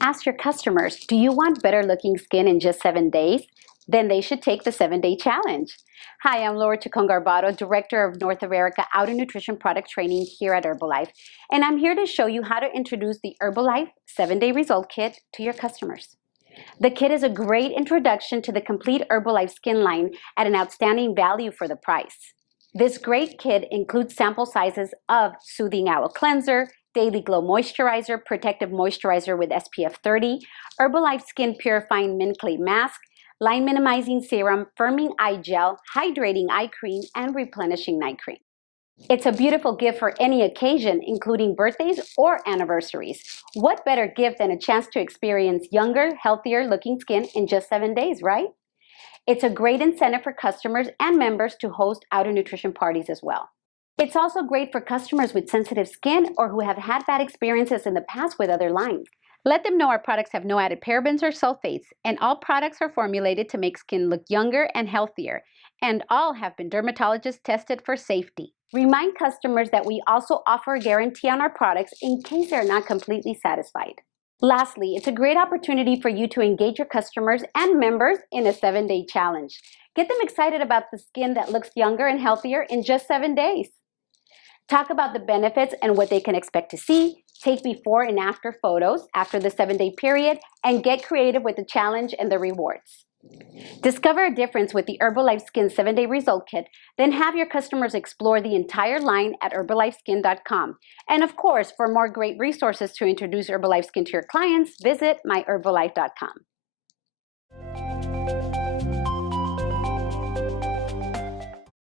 Ask your customers, do you want better looking skin in just 7 days? Then they should take the 7-day challenge. Hi, I'm Laura Chacon-Garbado, Director of North America Auto Nutrition Product Training here at Herbalife. And I'm here to show you how to introduce the Herbalife 7-Day Result Kit to your customers. The kit is a great introduction to the complete Herbalife skin line at an outstanding value for the price. This great kit includes sample sizes of Soothing Aloe Cleanser, Daily Glow Moisturizer, Protective Moisturizer with SPF 30, Herbalife Skin Purifying Mint Clay Mask, Line Minimizing Serum, Firming Eye Gel, Hydrating Eye Cream, and Replenishing Night Cream. It's a beautiful gift for any occasion, including birthdays or anniversaries. What better gift than a chance to experience younger, healthier looking skin in just 7 days, right? It's a great incentive for customers and members to host auto nutrition parties as well. It's also great for customers with sensitive skin or who have had bad experiences in the past with other lines. Let them know our products have no added parabens or sulfates, and all products are formulated to make skin look younger and healthier, and all have been dermatologist tested for safety. Remind customers that we also offer a guarantee on our products in case they're not completely satisfied. Lastly, it's a great opportunity for you to engage your customers and members in a 7-day challenge. Get them excited about the skin that looks younger and healthier in just 7 days. Talk about the benefits and what they can expect to see. Take before and after photos after the 7-day period and get creative with the challenge and the rewards. Discover a difference with the Herbalife Skin 7-Day Result Kit, then have your customers explore the entire line at herbalifeskin.com. And of course, for more great resources to introduce Herbalife Skin to your clients, visit myherbalife.com.